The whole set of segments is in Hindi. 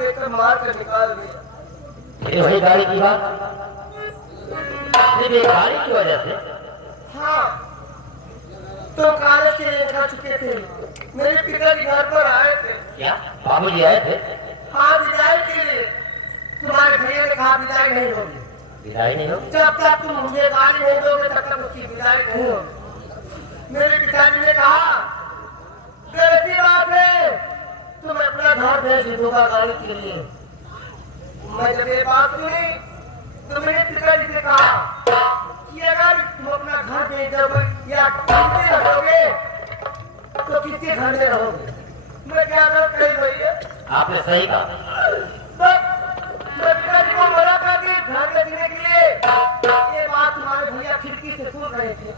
देकर मार कर निकाल दिया। फिर वही गाड़ी की बात, सिर्फ गाड़ी की वजह से? हाँ, तो कॉलेज के लेकर चुके थे, मेरे पिताजी घर पर आए थे। क्या बाबूजी आए थे? हाँ, विदाई के लिए। तुम्हारे भैया ने कहा विदाई नहीं होगी। विदाई नहीं होगी? जब तक तुम मुझे गाड़ी नहीं दोगे तब तक उसकी विदाई नहीं होगी। मेरे पिताजी ने कहा गलती बात है, तुम अपना घर भेज दूंगा गाड़ी के लिए। मैं जब ये बात सुनी तो मेरे पिताजी ने कहा कि अगर तुम अपना घर भेज दोगे या कितने रहोगे तो कितने घर में रहोगे? मैं क्या कही भैया? आपने सही कहा। मैं पिताजी को मना कर दी घर देखने के लिए। ये बात तुम्हारे भैया खिड़की से सुन रहे थे।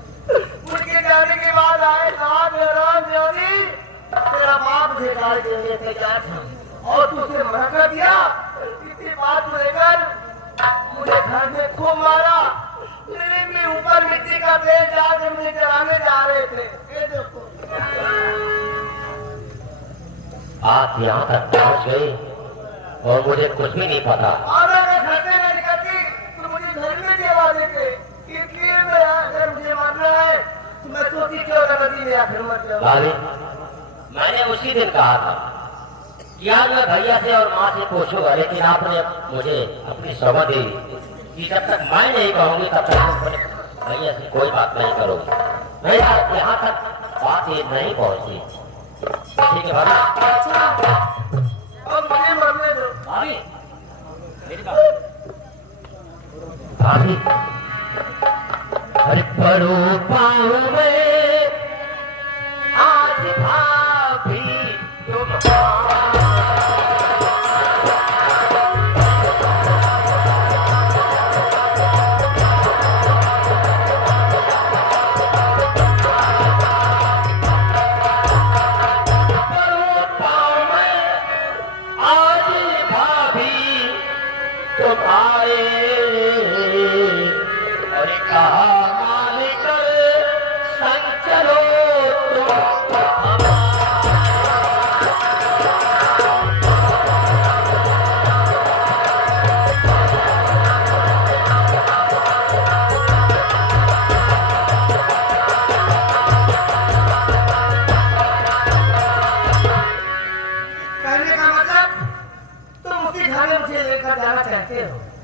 उनके जाने के बाद आए राम ज्योति, तेरा बाप मुझे गाड़ी देने तैयार था और तुझे मना कर दिया। इसी बात को लेकर मुझे घर में खूब मारा। मेरे भी ऊपर मिट्टी का तेल जाकर मुझे चलाने जा रहे थे। ये देखो, आप यहाँ तक पहुँच गए और मुझे कुछ भी नहीं पता। और अगर घर से नहीं निकलती तो मुझे घर में देवा देते। इसलिए अगर मुझे मरना है तो मैं सोची क्यों नदी में आखिर मर जाऊँ। मैंने उसी दिन कहा था कि आज मैं भैया से और माँ से पूछूंगा, लेकिन आपने मुझे अपनी सौगंध दी कि जब तक मैं नहीं कहूंगी तब तक भैया से कोई बात नहीं करोगी। नहीं, यहाँ तक बात ये नहीं पहुंची। ठीक है भाभी। अब मुझे मरने दो। भाभी, मेरी बात। भाभी, अरे पड़ो पाँव में आज भाभी तुम।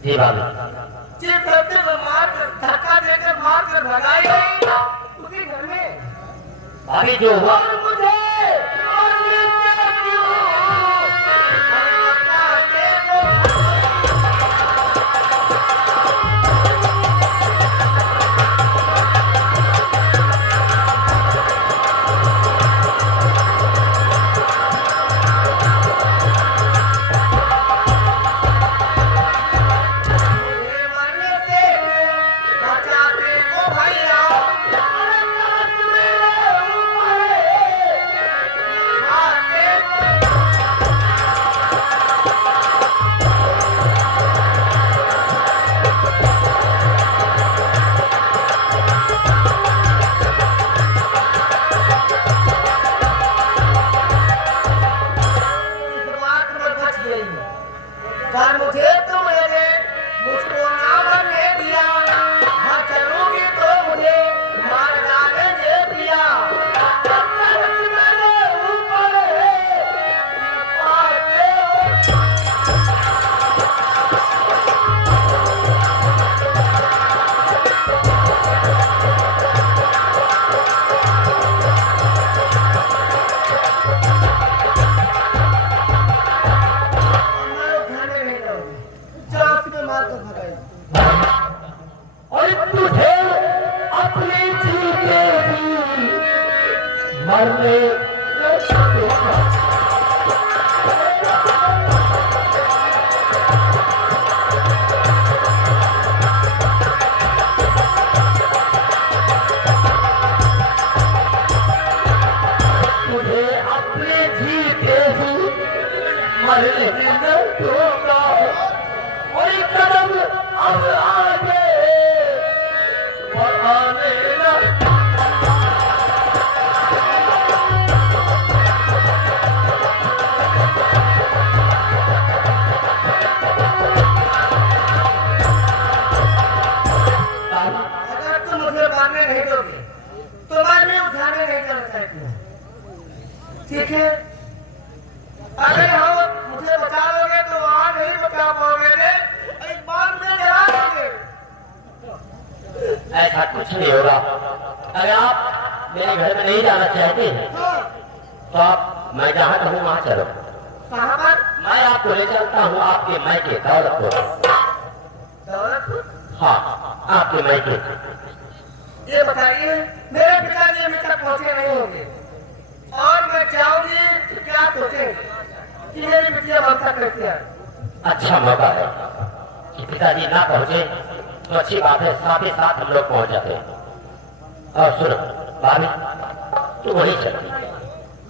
जी भाभी, धक्का देकर मार कर भगाई गई उसी घर में। भाभी जो हुआ मुझे उठाने नहीं दोगे तो मैं भी उठाने नहीं करना चाहती हूँ, ठीक है? अगर हम मुझे बचा लोगे तो वहां नहीं बचा पाओगे रे, एक बार मुझे जला दोगे। ऐसा कुछ नहीं होगा। अगर आप मेरे घर में नहीं जाना चाहते हैं हाँ, तो आप मैं जहाँ कहूँ वहाँ चलो। कहाँ पर? मैं आपको ले चलता हूँ आपके मायके दौलतपुर। दौलतपुर? हाँ, आपके मायके। ये बताइए, मेरे पिताजी अभी तक पहुंचे नहीं होंगे और मैं जाऊंगी तो क्या सोचेंगे कि मेरी बिटिया ममता कैसी है? अच्छा मौका है कि पिताजी ना पहुंचे तो अच्छी बात है, साथ ही साथ हम लोग पहुंच जाते हैं। और सुनो भाभी, तू वहीं चल।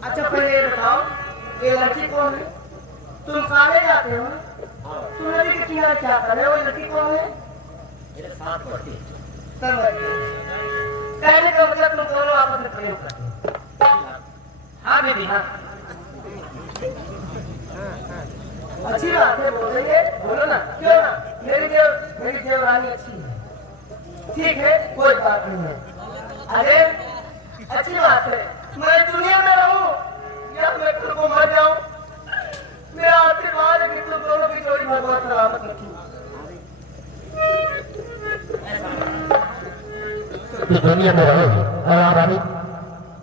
अच्छा पहले ये बताओ, ये लड़की कौन है? तुम साले जाते हो, तुम लड़की के किनारे क्या कर रहे हो? लड़की कौन है? मेरे साथ पढ़ती है। समझ गए। कहने का मतलब तुम दोनों आपस में प्रेम करते हो? हाँ दीदी, हाँ। अच्छी बात है, बोलेंगे, बोलो ना, क्यों ना? मेरी देवरानी अच्छी है, ठीक है, कोई बात नहीं है। अरे अच्छी बात है, मैं दुनिया में रहूं या मैं खुद को मर जाऊं, मेरा आशीर्वाद है कि तुम दोनों की जोड़ी भगवान सलामत रखी। इस दुनिया में रहोगे और आप भाभी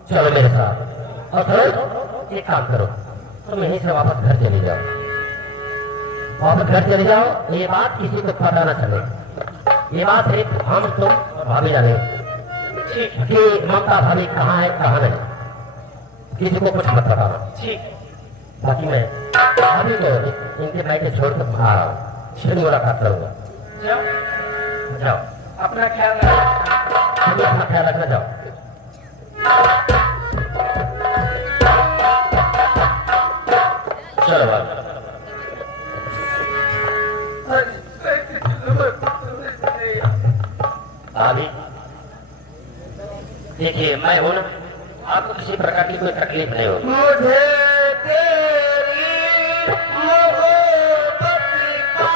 चलो मेरे साथ। और सरोज, एक काम करो, तुम यहीं से वापस घर चले जाओ। वापस घर चले जाओ, ये बात किसी को पता न चले। ये बात सिर्फ हम तुम और भाभी जाने कि ममता भाभी कहाँ है कहाँ नहीं, किसी को कुछ मत बताना। ठीक। बाकी मैं भाभी को इनके मायके छोड़ कर आ रहा हूँ, फिर मुलाकात करूंगा। जाओ, अपना ख्याल रखो। अपना ख्याल रखना, जाओ। चलो भाभी। भाभी देखिए, मैं हूं ना, आपको किसी प्रकार की कोई तकलीफ नहीं होगी। मुझे तेरी मोहब्बत का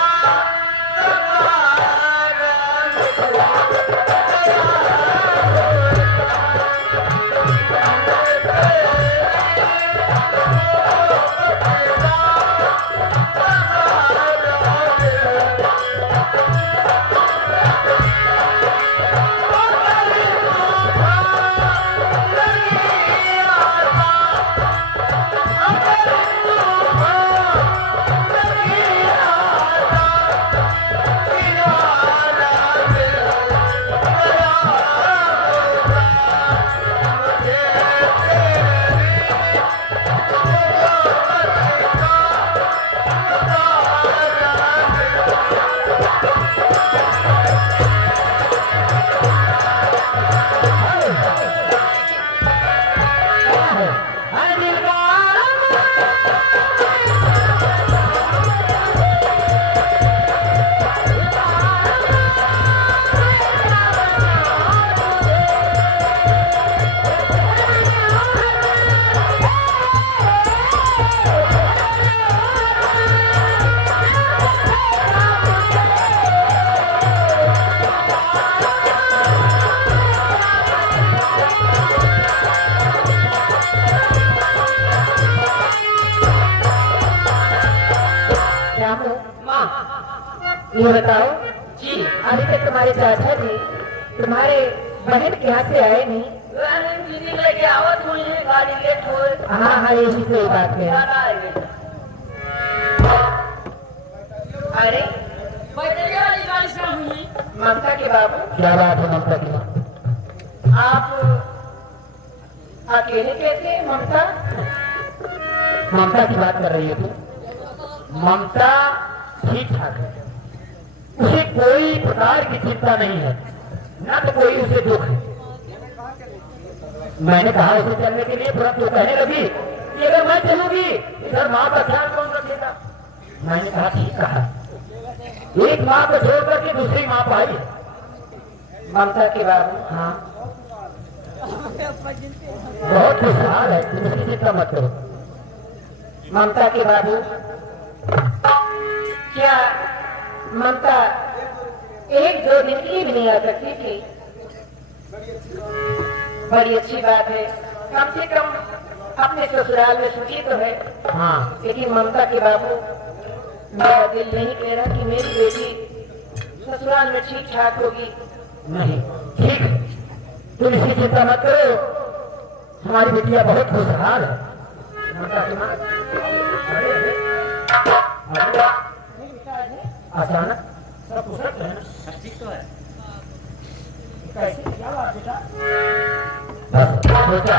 ये बताओ जी, अभी तक तुम्हारे चाचा जी तुम्हारे बहन के यहाँ से आए नहीं? दीदी लेके आवत हुई है, गाड़ी लेट हो। हाँ हाँ, यही सही बात है। अरे बैटरिया वाली गाड़ी से हुई। ममता के बाबू, क्या बात है ममता की? आप अकेले कैसे? ममता ममता की बात कर रही है तू? ममता ठीक ठाक है, उसे कोई प्रकार की चिंता नहीं है, ना तो कोई उसे दुख है। मैंने कहा उसे चलने के लिए, तुरंत वो कहने लगी कि अगर मैं चलूंगी इधर माँ का ख्याल कौन रखेगा? मैंने कहा ठीक कहा, एक माँ को छोड़ करके दूसरी माँ पाई है। ममता के बाबू, हाँ, बहुत खुशहाल है, तुम उसकी चिंता मत करो। ममता के बाबू, क्या ममता एक दो दिन के लिए भी नहीं आ सकती थी? बड़ी अच्छी बात है। कम से कम अपने ससुराल में सुखी तो है। हाँ लेकिन ममता के बाबू, मेरा दिल नहीं कह रहा कि मेरी बेटी ससुराल में ठीक ठाक होगी। नहीं ठीक, तुम इसकी चिंता मत करो, हमारी बिटिया बहुत खुशहाल है। ममता की माँ अचानक सब कुछ है ना? ठीक तो है। कैसे क्या बात बेटा? बस सोचा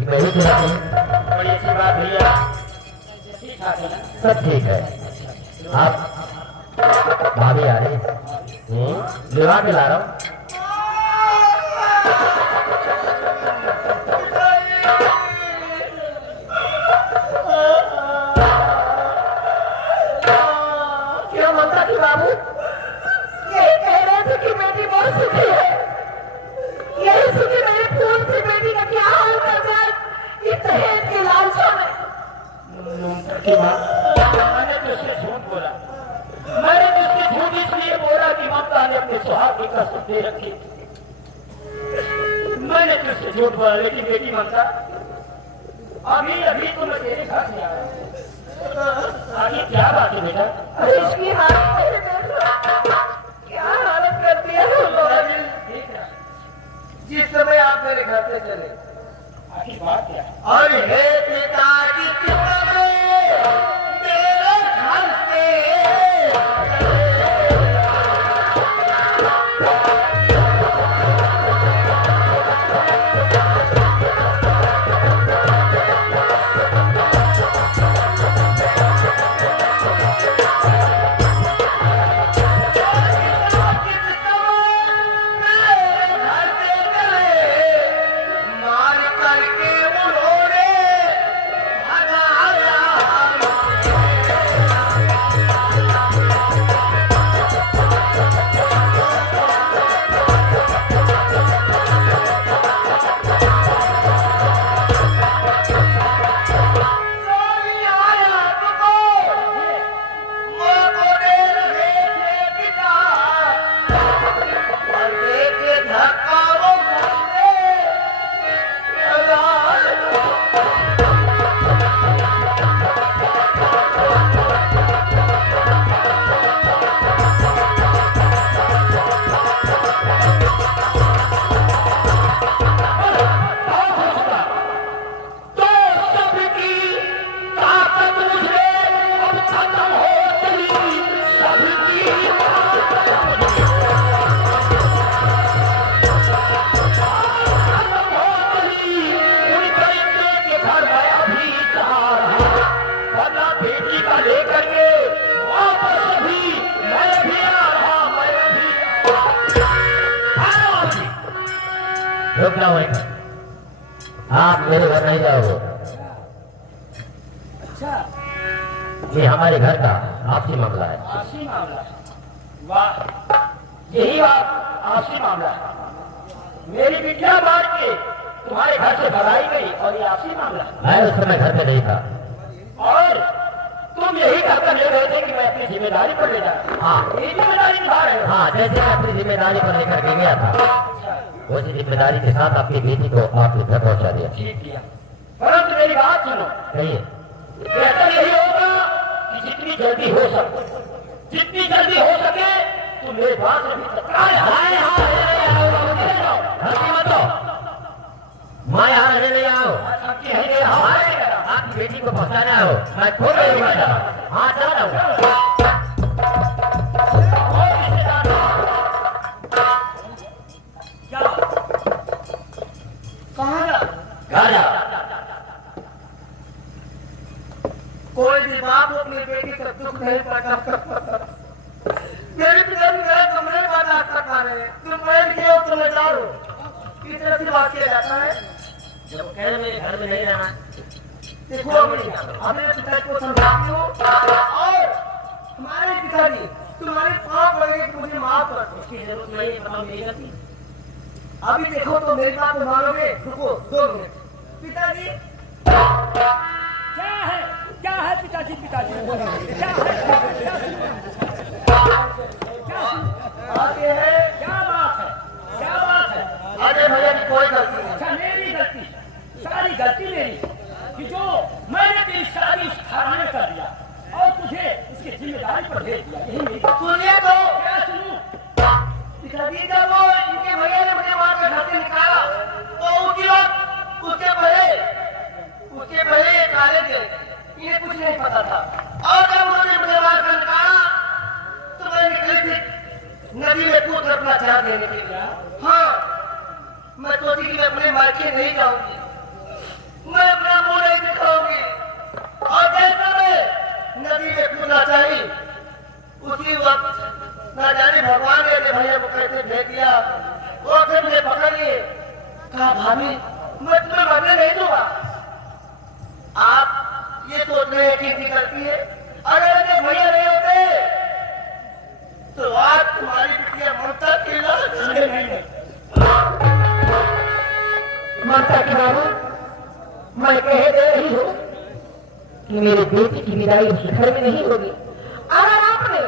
वही तो है। बड़ी अच्छी बात भैया, ठीक ठाक है ना? सब ठीक है। आप भाभी आ रही विवाह दिला रहा हूँ। क्यों ममता की बाबू ये कह रहे थे कि बेटी बहुत सुखी है। यही सुखी मेरे खून की बेटी का क्या हाल कर जाए ये दहेज की लालसा में। ममता की माँ, मैंने तुझसे झूठ बोला। मैंने तुझसे झूठ इसलिए बोला कि ममता ने अपने सुहाग की कसम दे रखी। मैंने तुझसे झूठ बोला, लेकिन बेटी ममता अभी अभी तो मैं तेरे घर से आया। आगे क्या बात है बेटा? अरे इसकी हालत क्या हालत कर दिया है उन लोगों ने। देख रहा, जिस समय आप मेरे घर से चले आखिर बात क्या है? और हे पिताजी मेरे घर से मार करके उन्होंने भगाया। कोई आया तुमको, माँ को दे रहे थे पिता, और देके धक्का वो घुसने लगा। तो सबकी ताकत मुझे अब खत्म हो चली। सबकी ताकत मुझे खत्म हो चली। उन गरीबों के घर मैं अभी जा रहा, वरना बेटी का लेकर के वापस अभी मैं भी आ रहा। मैं अभी रुक जाओ वहीं पर। आप मेरे घर नहीं जाओगे। अच्छा, ये हमारे घर का आपसी मामला है। आपसी मामला? वाह, यही बात आपसी मामला है। मेरी बिटिया मार के तुम्हारे घर से भगाई गई और ये आपसी मामला? मैं उस समय घर पे नहीं था। और तुम यही कहकर ले रहे थे कि मैं अपनी जिम्मेदारी पर ले जाऊं। हाँ यही जिम्मेदारी निभा रहे हो? हाँ, जैसे मैं अपनी जिम्मेदारी को लेकर के गया था, अच्छा, उसी जिम्मेदारी के साथ अपनी बेटी को आपके घर पहुंचा दिया। ठीक किया। परंतु मेरी बात सुनो, कहिए। बेहतर यही होगा कि जितनी जल्दी हो सके तुम मेरे पास अभी तक हाय हाय हंसी मत लो। मैं यहाँ रहने नहीं आओ। आपकी बेटी को पहुंचाना हो, मैं खुद रहूंगा। हाँ चला जाऊंगा। कहाँ जा? घर जा। कोई भी बाप अपनी बेटी का दुख नहीं पाता। मेरे पिता मेरे कमरे में नाश्ता खा रहे हैं, तुम बैठ के हो, तुम जा रहे हो। इस तरह से बात किया जाता है। जब कह रहे मेरे घर में नहीं रहना, देखो अपने पिताजी को समझाती हो और हमारे पिताजी तुम्हारे पाँव पड़ गए कि मुझे माफ कर दो। इसकी जरूरत नहीं है, बताओ मेरी गलती। अभी देखो तो मेरी बात तो मानोगे। रुको 2 मिनट। पिताजी क्या है पिताजी? पिताजी क्या है? बात ये है, क्या बात है? क्या अभी जब वो इनके भैया ने मुझे वहां से घर से निकाला तो उसी वक्त उसके भले ये काले थे, इन्हें कुछ नहीं पता था। और जब उन्होंने मुझे वहां से निकाला तो मैं निकली थी नदी में कूद कर अपना जान देने के लिए। हाँ, मैं सोची कि मैं अपने मायके नहीं जाऊंगी, मैं अपना मुंह नहीं दिखाऊंगी। और जैसे मैं नदी में कूदना चाहिए उसी वक्त न जाने भगवान ने अपने भैया को कैसे भेज दिया। वो फिर मुझे पकड़ लिए, कहा भाभी मैं तुम्हें मरने नहीं दूंगा। आप ये सोच रहे हैं कि इनकी गलती है, अगर मेरे भैया नहीं होते तो आज तुम्हारी बिटिया ममता की लाश ममता की बाबू, मैं कह दे रही हूँ कि मेरे बेटी की विदाई उस घर में नहीं होगी। अगर आपने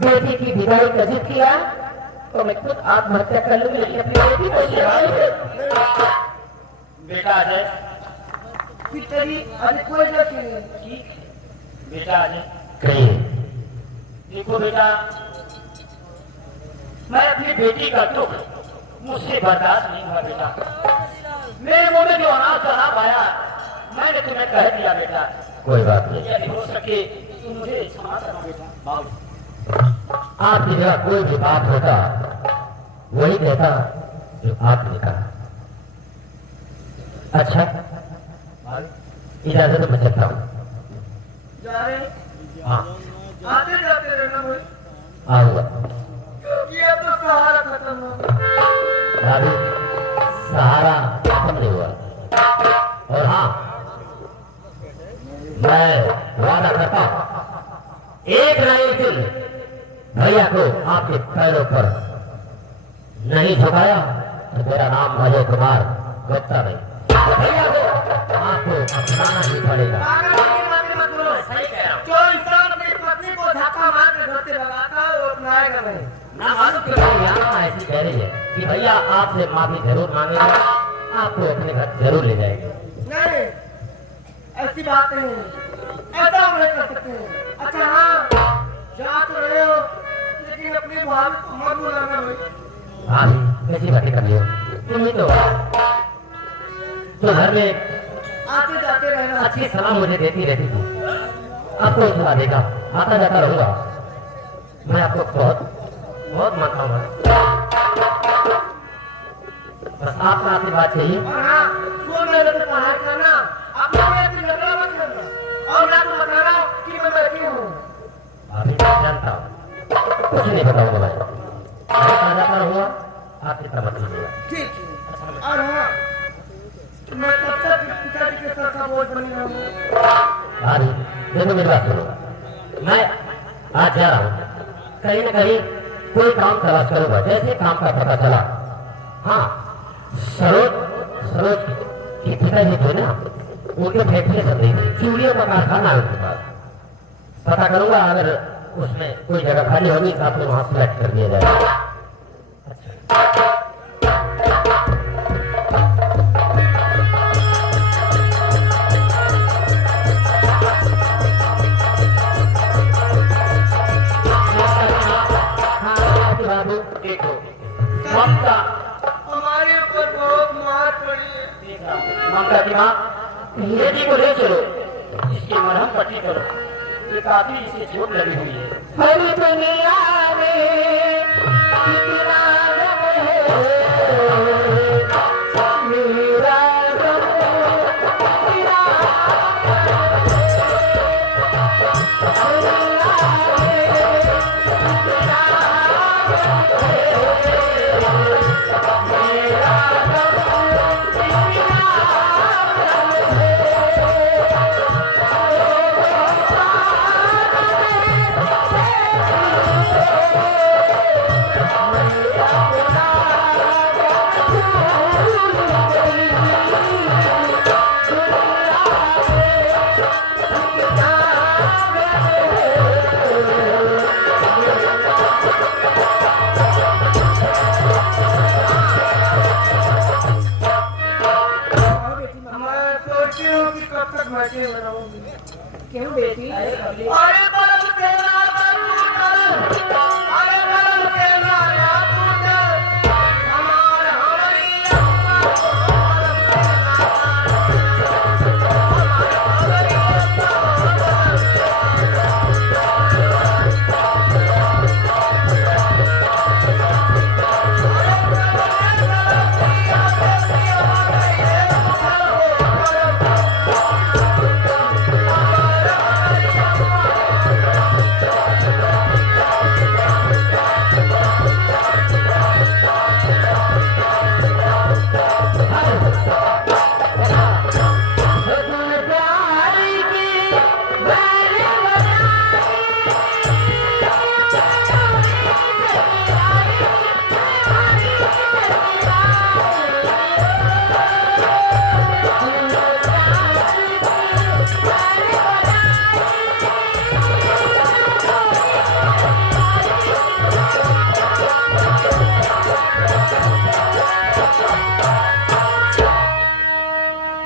बेटी की विदाई का जिद किया तो मैं खुद आत्महत्या कर लूंगी, लेकिन अपनी बेटी को शिकायत बेटा अजय, तेरी अभी कोई जरूरत नहीं है। ठीक बेटा अजय कहिए। देखो बेटा, मैं अपनी बेटी का दुख मुझसे बर्दाश्त नहीं हुआ बेटा। मेरे मुंह में जो अनाज शराब आया मैंने तुम्हें कह दिया बेटा। कोई बात नहीं, यदि हो सके तो मुझे क्षमा करना बेटा। बाबू आपकी जगह कोई भी बात होता वही कहता जो आपने कहा। अच्छा, इजाजत मैं चलता हूँ। जा रहे हाँ, आते जाते रहना भाई, आऊंगा। क्योंकि अब तो सहारा खत्म हो गया। भाभी, सहारा खत्म नहीं हुआ। और हाँ, मैं वादा करता हूँ एक न एक दिन भैया को आपके पैरों पर नहीं झुकाया तो मेरा नाम अजय कुमार गुप्ता नहीं। भैया को आपको अपनाना ही पड़ेगा। पागल की बातें मत करो। सही कह रहा हूँ। जो इंसान अपनी पत्नी को धक्का मार के घर से भगाता है वो अपनाएगा नहीं। ना मालूम तो मेरी आत्मा ऐसी कह रही है कि भैया आपसे माफी जरूर मांगेगा, आपको अपने घर जरूर ले जाएंगे। नहीं, ऐसी बात नहीं है, ऐसा हम नहीं कर सकते। अच्छा हाँ, जा तो रहे हो लेकिन अपनी भाभी को मत बुलाना भाई। भाभी कैसी बातें कर रही हो? तुम ही तो घर में आते जाते रहना। अच्छी सलाह मुझे देती रहती थी, आपको सलाह देगा, आता जाता रहूंगा। मैं आपको बहुत बहुत मानता हूँ। बस आपका आशीर्वाद चाहिए। और हाँ, 2 महीने से पढ़ाई करना, अपने ऐसी झगड़ा मत करना और ना तो बताना कि मैं बैठी हूँ। अभी मैं जानता हूँ, कुछ नहीं बताऊंगा। मैं आता जाता रहूंगा, आप चिंता मत कीजिएगा। ठीक है। और हाँ, मैं तब तक पिताजी के सर का बोझ बनी रहूंगा। भाभी देखो मेरी बात सुनो, मैं आज जा रहा हूँ, कहीं न कहीं कोई काम तलाश करूंगा। जैसे काम का पता चला, हाँ, सरोज की पिताजी थे ना, उनके फैक्ट्री चल रही थी, चूड़ियों का कारखाना है उनके पास। पता करूंगा, अगर उसमें कोई जगह खाली होगी तो आपको वहां सिलेक्ट कर दिया जाएगा। देखो ममता, हमारे ऊपर बहुत मार पड़ी है। ममता की माँ, बेटी को ले चलो, इसकी मरहम पट्टी करो, ये काफी इसे चोट लगी हुई है। हरी दुनिया में कितना गम है, मेरा गम तेरा मैं सोचती हूँ कि कब तक बैठे हुए रहूंगी। क्यों बेटी? अरे बल तेरा बल, अरे बल तेरा या तू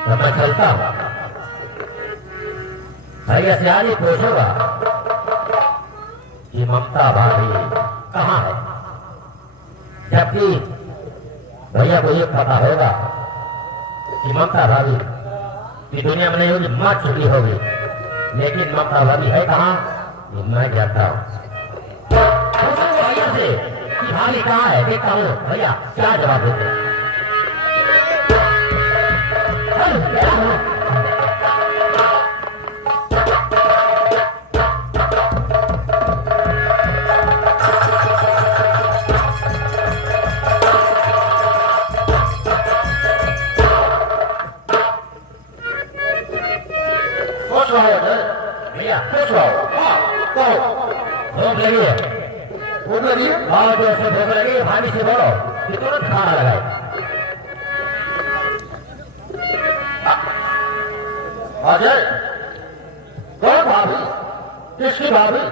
तो मैं चलता हूँ। भैया से आगे पूछूंगा कि ममता भाभी कहाँ है, जबकि भैया को ये पता होगा कि ममता भाभी की दुनिया में नहीं होगी, मर चुकी होगी, लेकिन ममता भाभी है कहाँ ये मैं जानता हूँ। भैया से कि भाभी कहाँ है, देखता हूँ भैया क्या जवाब देते हैं। भैया खुश रहो। भूख लगी है, भूख लगी है, और जो से भूख लगी भाभी से बोलो कि तुरंत खाना लगाए। अजय कौन भाभी, किसकी भाभी?